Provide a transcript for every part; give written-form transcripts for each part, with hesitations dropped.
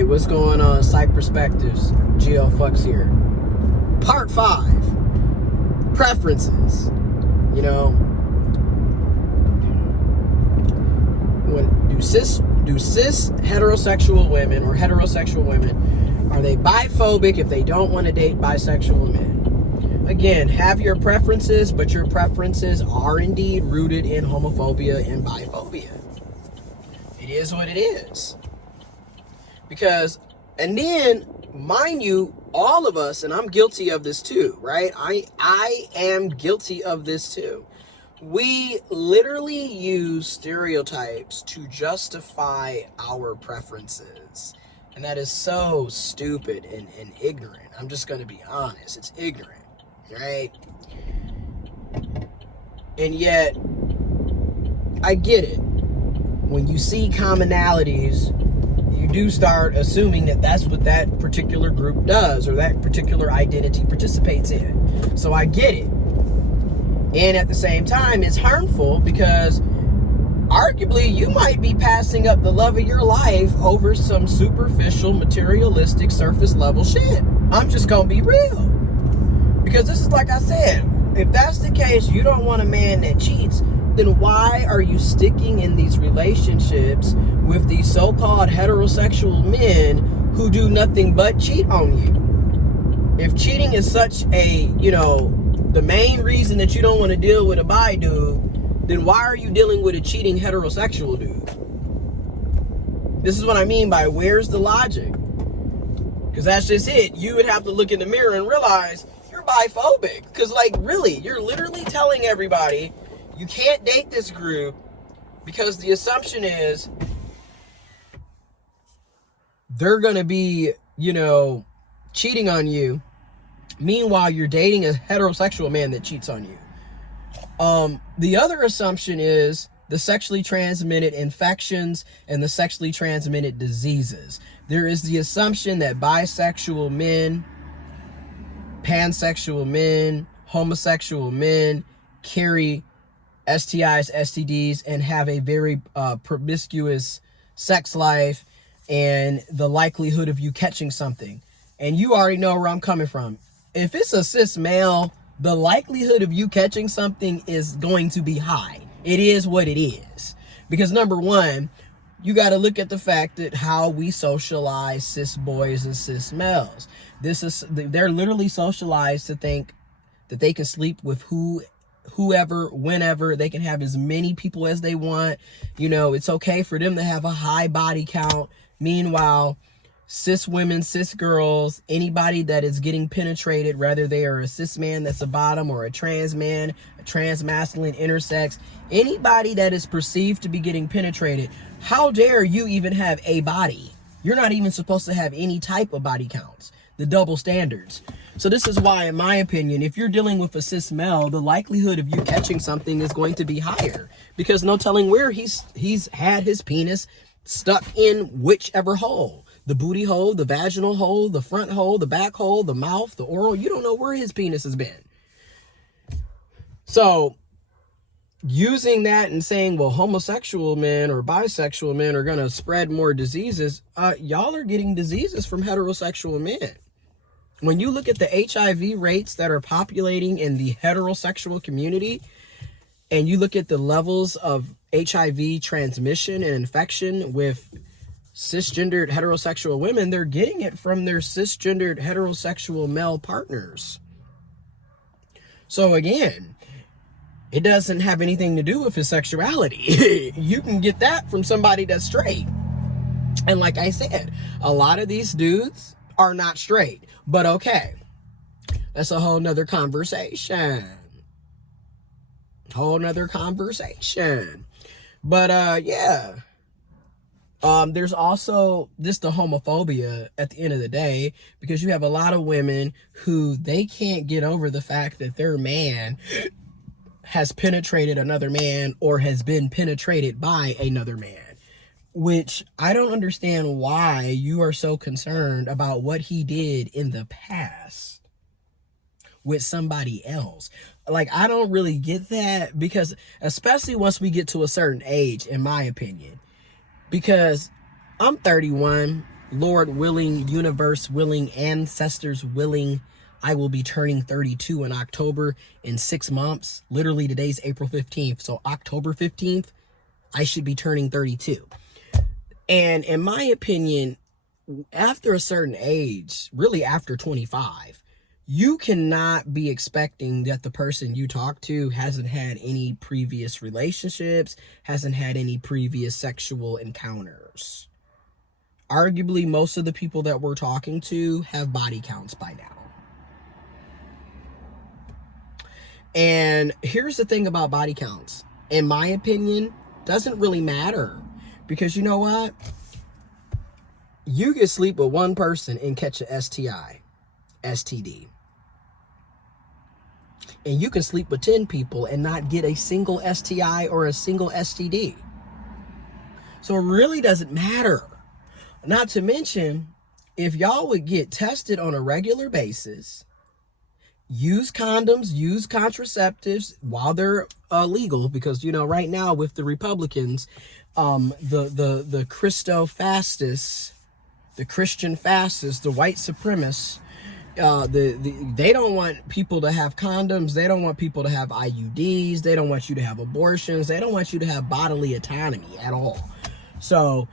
Hey, what's going on? Psych Perspectives. GL Fucks here. Part 5. Preferences. You know, when do cis heterosexual women or heterosexual women, are they biphobic if they don't want to date bisexual men? Again, have your preferences, but your preferences are indeed rooted in homophobia and biphobia. It is what it is. Because, and then, mind you, all of us, and I'm guilty of this too, right? I am guilty of this too. We literally use stereotypes to justify our preferences. And that is so stupid and ignorant. I'm just going to be honest. It's ignorant, right? And yet, I get it. When you see commonalities, you do start assuming that that's what that particular group does or that particular identity participates in. So I get it. And at the same time, it's harmful because arguably you might be passing up the love of your life over some superficial, materialistic, surface level shit. I'm just gonna be real. Because this is like I said, if that's the case, you don't want a man that cheats, then why are you sticking in these relationships with these so-called heterosexual men who do nothing but cheat on you? If cheating is such a, the main reason that you don't want to deal with a bi dude, then why are you dealing with a cheating heterosexual dude? This is what I mean by where's the logic? Because that's just it. You would have to look in the mirror and realize you're biphobic. Because, really, you're literally telling everybody you can't date this group because the assumption is they're going to be, cheating on you. Meanwhile, you're dating a heterosexual man that cheats on you. The other assumption is the sexually transmitted infections and the sexually transmitted diseases. There is the assumption that bisexual men, pansexual men, homosexual men carry STIs, STDs, and have a very promiscuous sex life and the likelihood of you catching something. And you already know where I'm coming from. If it's a cis male, the likelihood of you catching something is going to be high. It is what it is. Because number one, you got to look at the fact that how we socialize cis boys and cis males. They're literally socialized to think that they can sleep with whoever, whenever. They can have as many people as they want. It's okay for them to have a high body count. Meanwhile, cis women, cis girls, anybody that is getting penetrated, whether they are a cis man that's a bottom or a trans man, a trans masculine, intersex, anybody that is perceived to be getting penetrated, how dare you even have a body? You're not even supposed to have any type of body counts. The double standards. So this is why, in my opinion, if you're dealing with a cis male, the likelihood of you catching something is going to be higher because no telling where he's had his penis stuck in whichever hole. The booty hole, the vaginal hole, the front hole, the back hole, the mouth, the oral. You don't know where his penis has been. So using that and saying, well, homosexual men or bisexual men are going to spread more diseases, y'all are getting diseases from heterosexual men. When you look at the HIV rates that are populating in the heterosexual community, and you look at the levels of HIV transmission and infection with cisgendered heterosexual women, they're getting it from their cisgendered heterosexual male partners. So again, it doesn't have anything to do with his sexuality. You can get that from somebody that's straight. And like I said, a lot of these dudes are not straight. But okay, that's a whole nother conversation. But yeah. There's also just the homophobia at the end of the day, because you have a lot of women who they can't get over the fact that their man has penetrated another man or has been penetrated by another man, which I don't understand why you are so concerned about what he did in the past with somebody else. I don't really get that, because especially once we get to a certain age, in my opinion. Because I'm 31, Lord willing, universe willing, ancestors willing, I will be turning 32 in October in 6 months. Literally, today's April 15th. So October 15th, I should be turning 32. And in my opinion, after a certain age, really after 25, you cannot be expecting that the person you talk to hasn't had any previous relationships, hasn't had any previous sexual encounters. Arguably, most of the people that we're talking to have body counts by now. And here's the thing about body counts. In my opinion, doesn't really matter. Because you know what? You can sleep with one person and catch a STI, STD. And you can sleep with 10 people and not get a single STI or a single STD. So it really doesn't matter. Not to mention, if y'all would get tested on a regular basis, use condoms, use contraceptives while they're legal, because, you know, right now with the Republicans, the Christo-fascists, the Christian fascists, the white supremacists, they don't want people to have condoms. They don't want people to have IUDs. They don't want you to have abortions. They don't want you to have bodily autonomy at all. So,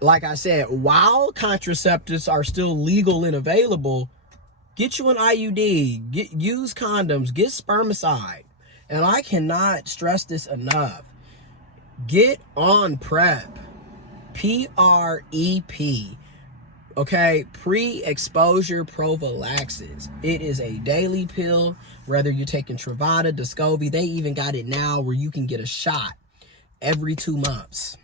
like I said, while contraceptives are still legal and available, get you an IUD, use condoms, get spermicide. And I cannot stress this enough. Get on PrEP. PrEP. Okay, pre-exposure prophylaxis. It is a daily pill, whether you're taking Truvada, Descovy. They even got it now where you can get a shot every 2 months.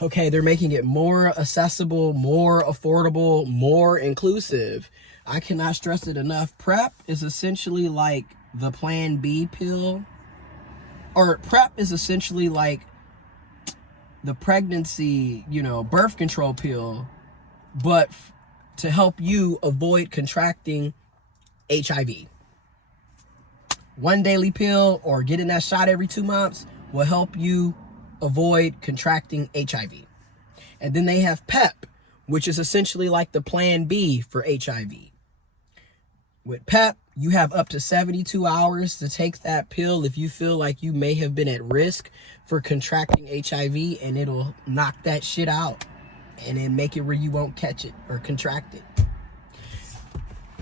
Okay, they're making it more accessible, more affordable, more inclusive. I cannot stress it enough. PrEP is essentially like the Plan B pill. Or PrEP is essentially like the pregnancy, birth control pill, but to help you avoid contracting HIV. One daily pill or getting that shot every 2 months will help you avoid contracting HIV. And then they have PEP, which is essentially like the Plan B for HIV. With PEP, you have up to 72 hours to take that pill if you feel like you may have been at risk for contracting HIV, and it'll knock that shit out and then make it where you won't catch it or contract it.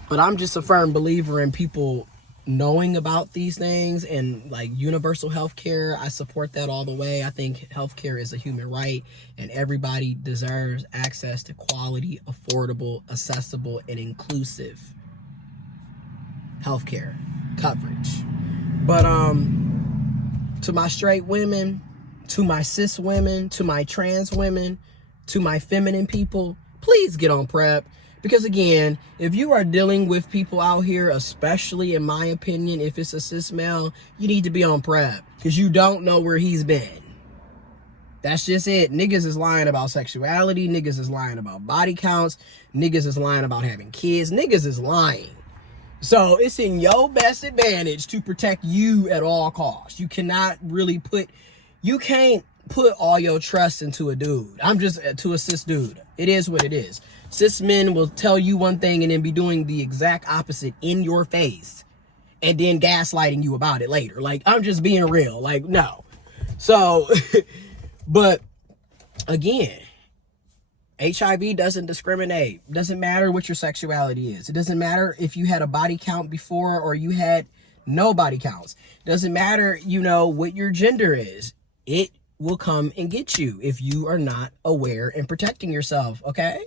But I'm just a firm believer in people knowing about these things, and like universal health care, I support that all the way. I think health care is a human right, and everybody deserves access to quality, affordable, accessible, and inclusive healthcare coverage. But to my straight women, to my cis women, to my trans women, to my feminine people, please get on PrEP. Because again, if you are dealing with people out here, especially in my opinion, if it's a cis male, you need to be on PrEP, because you don't know where he's been. That's just it. Niggas is lying about sexuality. Niggas is lying about body counts. Niggas is lying about having kids. Niggas is lying. So it's in your best advantage to protect you at all costs. You can't put all your trust into a dude. I'm just to a cis dude. It is what it is. Cis men will tell you one thing and then be doing the exact opposite in your face, and then gaslighting you about it later. Like, I'm just being real. Like, no. So, but again, HIV doesn't discriminate. Doesn't matter what your sexuality is. It doesn't matter if you had a body count before or you had no body counts. Doesn't matter, what your gender is. It will come and get you if you are not aware and protecting yourself, okay?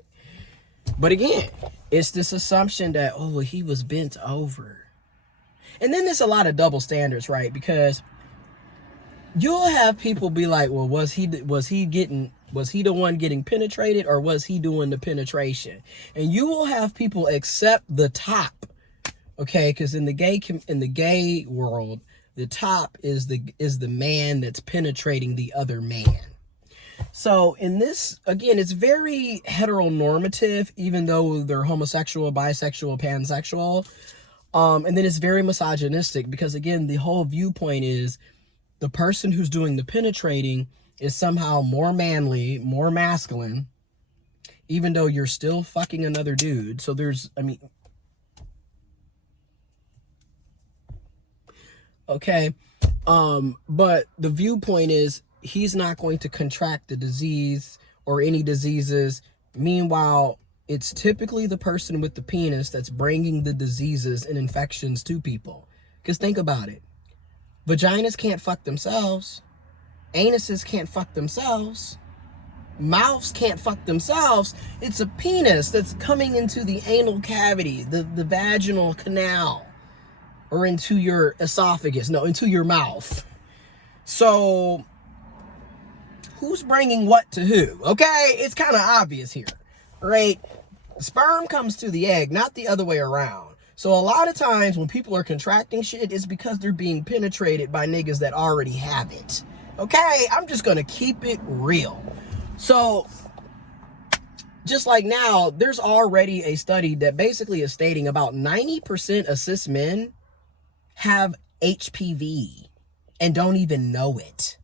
But again, it's this assumption that, he was bent over. And then there's a lot of double standards, right? Because you'll have people be like, well, was he the one getting penetrated, or was he doing the penetration? And you will have people accept the top, okay? Because in the gay world, the top is the man that's penetrating the other man. So in this, again, it's very heteronormative, even though they're homosexual, bisexual, pansexual. And then it's very misogynistic, because again, the whole viewpoint is the person who's doing the penetrating is somehow more manly, more masculine, even though you're still fucking another dude. So there's, I mean, okay. But the viewpoint is he's not going to contract the disease or any diseases. Meanwhile, it's typically the person with the penis that's bringing the diseases and infections to people. Because think about it. Vaginas can't fuck themselves. Anuses can't fuck themselves. Mouths can't fuck themselves. It's a penis that's coming into the anal cavity, the vaginal canal, or into your esophagus. No, into your mouth. So, who's bringing what to who? Okay? It's kind of obvious here, right? Sperm comes to the egg, not the other way around. So a lot of times when people are contracting shit, it's because they're being penetrated by niggas that already have it. Okay? I'm just going to keep it real. So, just like now, there's already a study that basically is stating about 90% of cis men have HPV and don't even know it.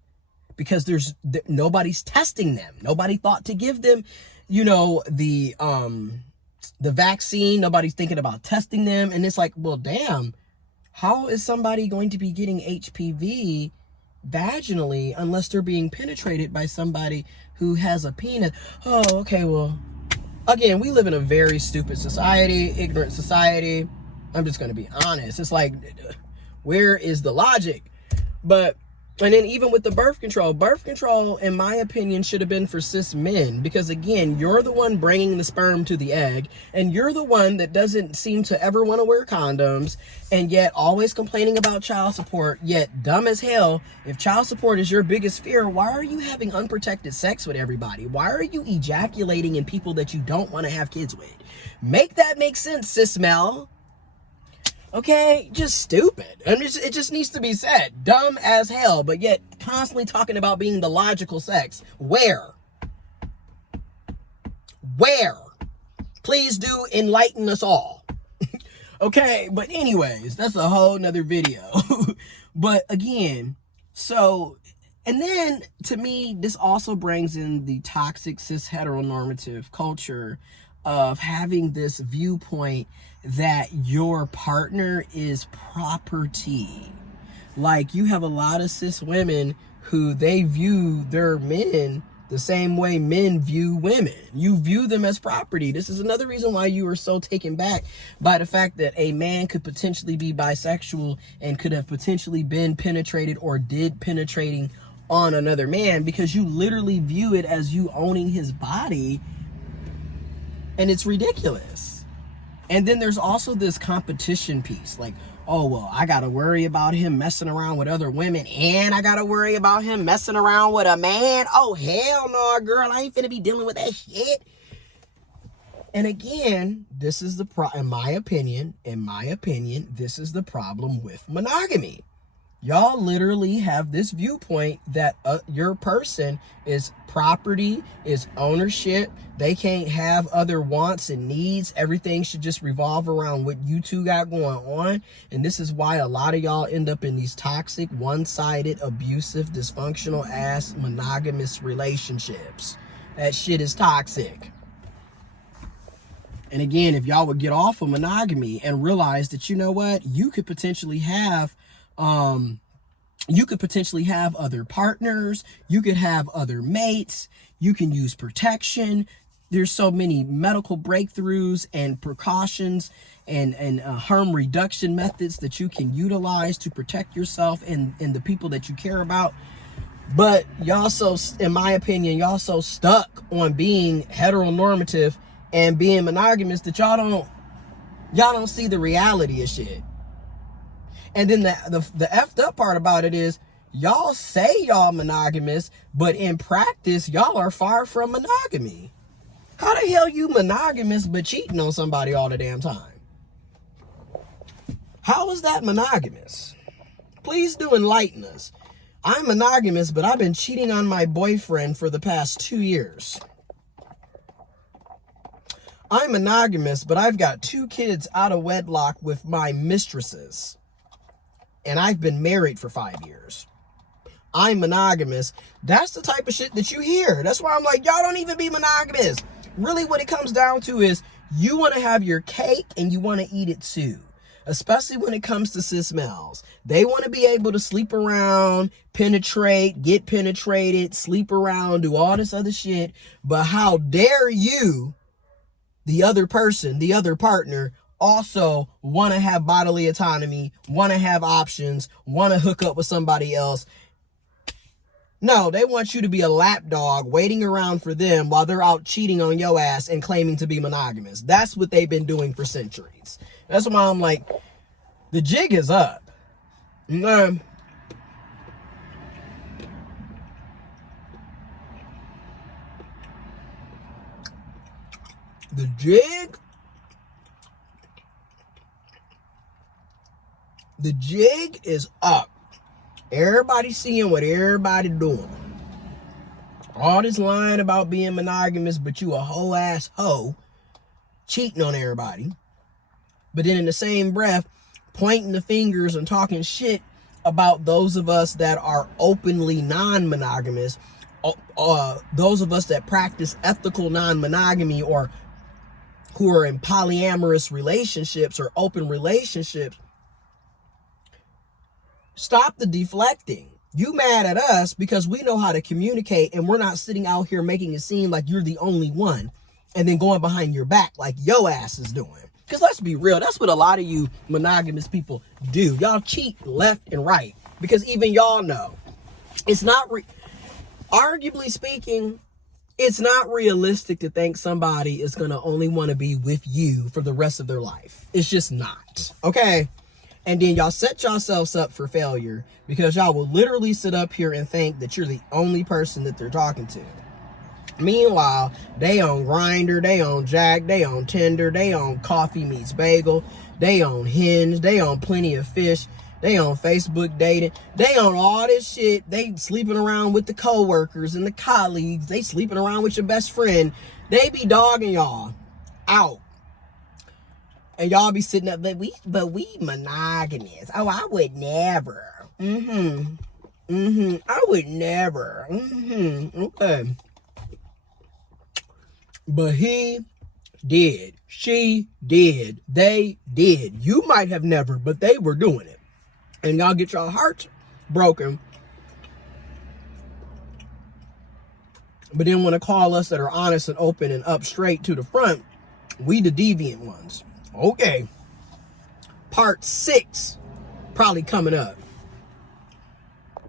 Because nobody's testing them. Nobody thought to give them, you know, the vaccine. Nobody's thinking about testing them. And it's like, well, damn, how is somebody going to be getting HPV vaginally unless they're being penetrated by somebody who has a penis? Oh, okay, well, again, we live in a very stupid society, ignorant society. I'm just going to be honest. It's like, where is the logic? And then even with the birth control, in my opinion, should have been for cis men. Because again, you're the one bringing the sperm to the egg. And you're the one that doesn't seem to ever want to wear condoms. And yet always complaining about child support. Yet dumb as hell. If child support is your biggest fear, why are you having unprotected sex with everybody? Why are you ejaculating in people that you don't want to have kids with? Make that make sense, cis Mel. Okay, just stupid. I mean, it just needs to be said. Dumb as hell, but yet constantly talking about being the logical sex. Where? Please do enlighten us all. Okay, but anyways, that's a whole nother video. But again, so, and then to me, this also brings in the toxic cis heteronormative culture of having this viewpoint that your partner is property. Like, you have a lot of cis women who they view their men the same way men view women. You view them as property. This is another reason why you are so taken back by the fact that a man could potentially be bisexual and could have potentially been penetrated or did penetrating on another man, because you literally view it as you owning his body. And it's ridiculous. And then there's also this competition piece. Like, oh, well, I got to worry about him messing around with other women, and I got to worry about him messing around with a man. Oh, hell no, girl. I ain't finna be dealing with that shit. And again, this is in my opinion, this is the problem with monogamy. Y'all literally have this viewpoint that your person is property, is ownership. They can't have other wants and needs. Everything should just revolve around what you two got going on. And this is why a lot of y'all end up in these toxic, one-sided, abusive, dysfunctional ass monogamous relationships. That shit is toxic. And again, if y'all would get off of monogamy and realize that, you know what, you could potentially have other partners, you could have other mates, you can use protection. There's so many medical breakthroughs and precautions and harm reduction methods that you can utilize to protect yourself and the people that you care about. But y'all in my opinion, y'all so stuck on being heteronormative and being monogamous that y'all don't see the reality of shit. And then the effed up part about it is, y'all say y'all monogamous, but in practice, y'all are far from monogamy. How the hell you monogamous but cheating on somebody all the damn time? How is that monogamous? Please do enlighten us. I'm monogamous, but I've been cheating on my boyfriend for the past 2 years. I'm monogamous, but I've got 2 kids out of wedlock with my mistresses. And I've been married for 5 years. I'm monogamous. That's the type of shit that you hear. That's why I'm like, y'all don't even be monogamous. Really what it comes down to is you want to have your cake and you want to eat it too. Especially when it comes to cis males. They want to be able to sleep around, penetrate, get penetrated, sleep around, do all this other shit. But how dare you, the other person, the other partner, also want to have bodily autonomy, want to have options, want to hook up with somebody else. No, they want you to be a lapdog waiting around for them while they're out cheating on your ass and claiming to be monogamous. That's what they've been doing for centuries. That's why I'm like, the jig is up. The jig is up. Everybody seeing what everybody doing. All this lying about being monogamous, but you a whole ass hoe cheating on everybody. But then in the same breath, pointing the fingers and talking shit about those of us that are openly non-monogamous, those of us that practice ethical non-monogamy, or who are in polyamorous relationships or open relationships. Stop the deflecting. You mad at us because we know how to communicate and we're not sitting out here making it seem like you're the only one and then going behind your back like yo ass is doing. Because let's be real, that's what a lot of you monogamous people do. Y'all cheat left and right because even y'all know it's not, arguably speaking, it's not realistic to think somebody is going to only want to be with you for the rest of their life. It's just not. Okay? And then y'all set yourselves up for failure because y'all will literally sit up here and think that you're the only person that they're talking to. Meanwhile, they on Grindr, they on Jack, they on Tinder, they on Coffee Meets Bagel, they on Hinge, they on Plenty of Fish, they on Facebook dating, they on all this shit. They sleeping around with the coworkers and the colleagues. They sleeping around with your best friend. They be dogging y'all out. And y'all be sitting up, but we monogamous. Oh, I would never. I would never. Okay. But he did. She did. They did. You might have never, but they were doing it. And y'all get your hearts broken. But then want to call us that are honest and open and up straight to the front, we the deviant ones. Okay. Part 6 probably coming up.